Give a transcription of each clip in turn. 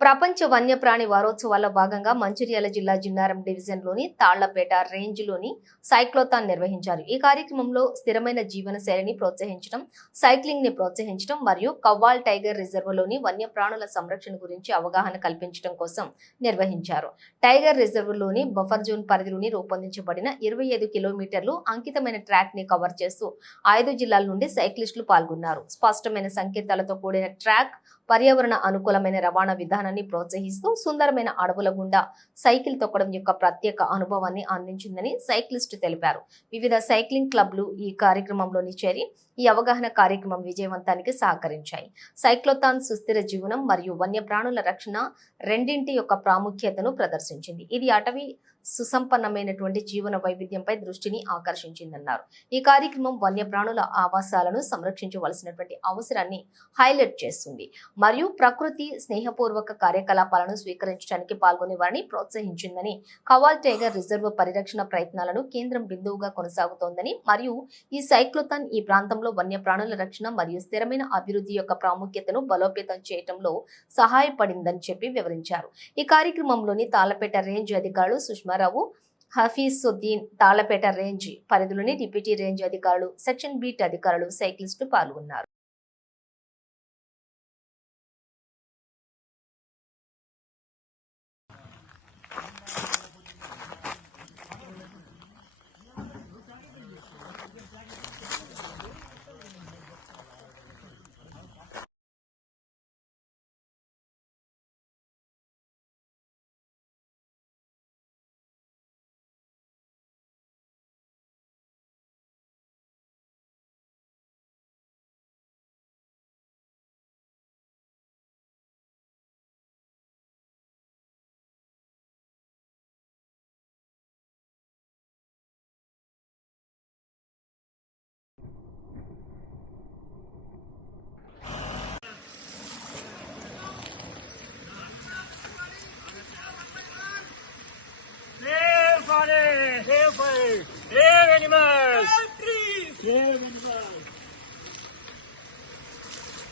ప్రపంచ వన్యప్రాణి వారోత్సవాల్లో భాగంగా మంచిర్యాల జిల్లా జిన్నారం డివిజన్లోని తాళ్ళపేట రేంజ్లోని సైక్లోథాన్ నిర్వహించారు. ఈ కార్యక్రమంలో స్థిరమైన జీవన శైలిని ప్రోత్సహించడం సైక్లింగ్ని ప్రోత్సహించడం మరియు కవ్వాల్ టైగర్ రిజర్వ్లోని వన్యప్రాణుల సంరక్షణ గురించి అవగాహన కల్పించడం కోసం నిర్వహించారు. టైగర్ రిజర్వ్లోని బఫర్ జోన్ పరిధిలోని రూపొందించబడిన ఇరవై ఐదు కిలోమీటర్లు అంకితమైన ట్రాక్ని కవర్ చేస్తూ ఐదు జిల్లాల నుండి సైక్లిస్టులు పాల్గొన్నారు. స్పష్టమైన సంకేతాలతో కూడిన ట్రాక్ పర్యావరణ అనుకూలమైన రవాణా విధానం విధానాన్ని ప్రోత్సహిస్తూ సుందరమైన అడవుల గుండా సైకిల్ తొక్కడం యొక్క ప్రత్యేక అనుభవాన్ని అందించిందని సైక్లిస్టు తెలిపారు. వివిధ సైక్లింగ్ క్లబ్లు ఈ కార్యక్రమంలోని చేరి ఈ అవగాహన కార్యక్రమం విజయవంతానికి సహకరించాయి. సైక్లోథాన్ సుస్థిర జీవనం మరియు వన్యప్రాణుల రక్షణ రెండింటి యొక్క ప్రాముఖ్యతను ప్రదర్శించింది. ఇది అటవీ సుసంపన్నమైనటువంటి జీవన వైవిధ్యంపై దృష్టిని ఆకర్షించిందన్నారు. ఈ కార్యక్రమం వన్యప్రాణుల ఆవాసాలను సంరక్షించవలసినటువంటి అవసరాన్ని హైలైట్ చేస్తుంది. మరియు ప్రకృతి స్నేహపూర్వక కార్యకలాపాలను స్వీకరించడానికి పాల్గొనే వారిని ప్రోత్సహించిందని కవాల్ టైగర్ రిజర్వ్ పరిరక్షణ ప్రయత్నాలను కేంద్రం బిందువుగా కొనసాగుతోందని మరియు ఈ సైక్లోథాన్ ఈ ప్రాంతంలో వన్యప్రాణుల రక్షణ మరియు స్థిరమైన అభివృద్ధి యొక్క ప్రాముఖ్యతను బలోపేతం చేయటంలో సహాయపడిందని చెప్పి వివరించారు. ఈ కార్యక్రమంలోని తాళ్ళపేట రేంజ్ అధికారులు సుష్మారావు హఫీజుద్దీన్ తాళ్ళపేట రేంజ్ పరిధిలోని డిప్యూటీ రేంజ్ అధికారులు సెక్షన్ బీట్ అధికారులు సైక్లిస్టులు పాల్గొన్నారు. Save animals!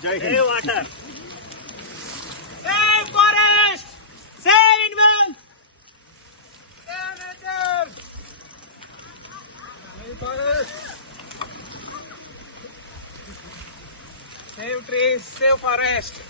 Save water! Save forest! Save animals! Save nature! Save forest! Save trees! Save forest!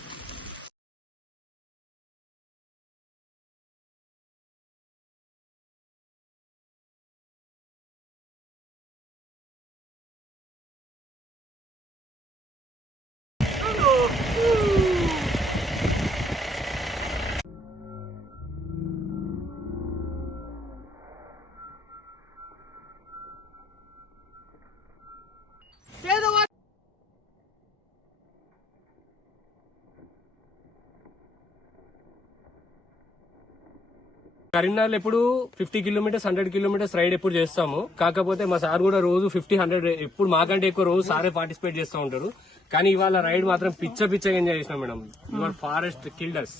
Karimnagar ఎప్పుడు fifty kilometres hundred kilometres ride ఎప్పుడు చేస్తాము. కాకపోతే మా సార్ కూడా రోజు ఫిఫ్టీ హండ్రెడ్ ఎప్పుడు మాకంటే ఎక్కువ రోజు సారే పార్టిసిపేట్ చేస్తూ ఉంటారు. కానీ ఇవాళ రైడ్ మాత్రం పిచ్చ పిచ్చగా ఎంజాయ్ చేసినాం మేడం. యువర్ ఫారెస్ట్ కిల్డర్స్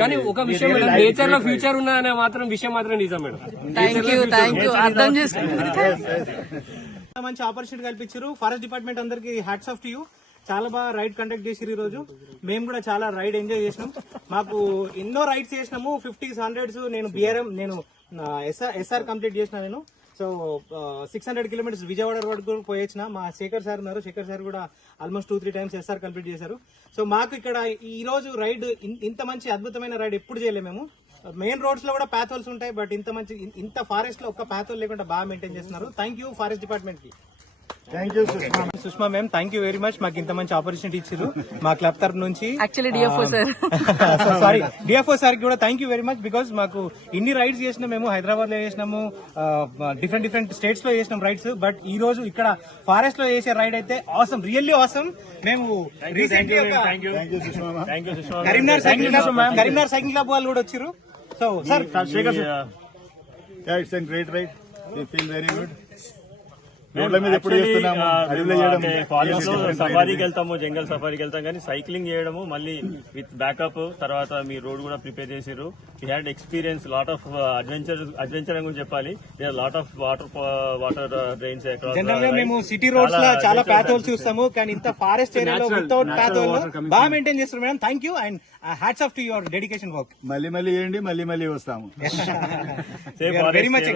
కానీ ఒక విషయం మేడం నేచర్లో ఫ్యూచర్ ఉన్నదనే మాత్రం విషయం మాత్రం నిజం మేడం. మంచి ఆపర్చునిటీ కల్పించారు. ఫారెస్ట్ డిపార్ట్మెంట్ అందరికి హ్యాట్స్ ఆఫ్ టు యూ చాలా బాగా రైడ్ కండక్ట్ చేసిరు ఈ రోజు. మేము కూడా చాలా రైడ్ ఎంజాయ్ చేసినాం. మాకు ఎన్నో రైడ్స్ చేసినాము. ఫిఫ్టీస్ హండ్రెడ్స్ నేను బిఆర్ఎం నేను ఎస్ఆర్ ఎస్ఆర్ కంప్లీట్ చేసిన నేను. So six hundred kilometres Vijayawada road కూడా పోయొచ్చిన. మా శేఖర్ సార్ ఉన్నారు. శేఖర్ సార్ కూడా almost two three times SR complete చేశారు. సో మాకు ఇక్కడ ఈ రోజు రైడ్ ఇన్- ఇంత మంచి అద్భుతమైన రైడ్ ఎప్పుడు చేయలేము మేము. మెయిన్ రోడ్స్లో కూడా ప్యాథోల్స్ ఉంటాయి బట్ ఇంత మంచి ఇంత ఫారెస్ట్లో ఒక్క ప్యాథోల్ లేకుండా బాగా మెయింటైన్ చేస్తున్నారు. థ్యాంక్ యూ ఫారెస్ట్ డిపార్ట్మెంట్కి. Sushma Sushma ma'am thank you very much మాకు ఇంత మంచి ఆపర్చునిటీ ఇచ్చారు. మా క్లబ్ తరపు నుంచి actually DFO sir sorry DFO sir కూడా thank you very much because మాకు ఇన్ని రైడ్స్ చేసినాం మేము హైదరాబాద్లో చేసినాము డిఫరెంట్ డిఫరెంట్ స్టేట్స్లో చేసినాం రైడ్స్ బట్ ఈ రోజు ఇక్కడ ఫారెస్ట్లో చేసే రైడ్ అయితే ఆసమ్ రియల్లీ ఆసమ్ మేము recently Karimnagar cycle club Karimnagar cycle club వాళ్ళు కూడా వచ్చారు so sir yeah. It's a great ride. రోడ్ల మీద ఎప్పుడు సఫారీకి వెళ్తాము జంగల్ సఫారీకి వెళ్తాం కానీ సైక్లింగ్ చేయడము మళ్ళీ విత్ బ్యాకప్ తర్వాత మీ రోడ్ కూడా ప్రిపేర్ చేసారు we had experience lot of adventure adventure అని చెప్పాలి. Lot of water water drains జనరల్గా మేము సిటీ రోడ్స్లో చాలా ప్యాత్ హోల్స్ చూస్తాము కానీ ఇంత ఫారెస్ట్ ఏరియాలో వితౌట్ ప్యాత్ హోల్ బాగా మెయింటైన్ చేస్తారు madam. Thank you and hats off to your dedication work మళ్ళీ మళ్ళీ చేయండి మళ్ళీ మళ్ళీ వస్తాము. Very much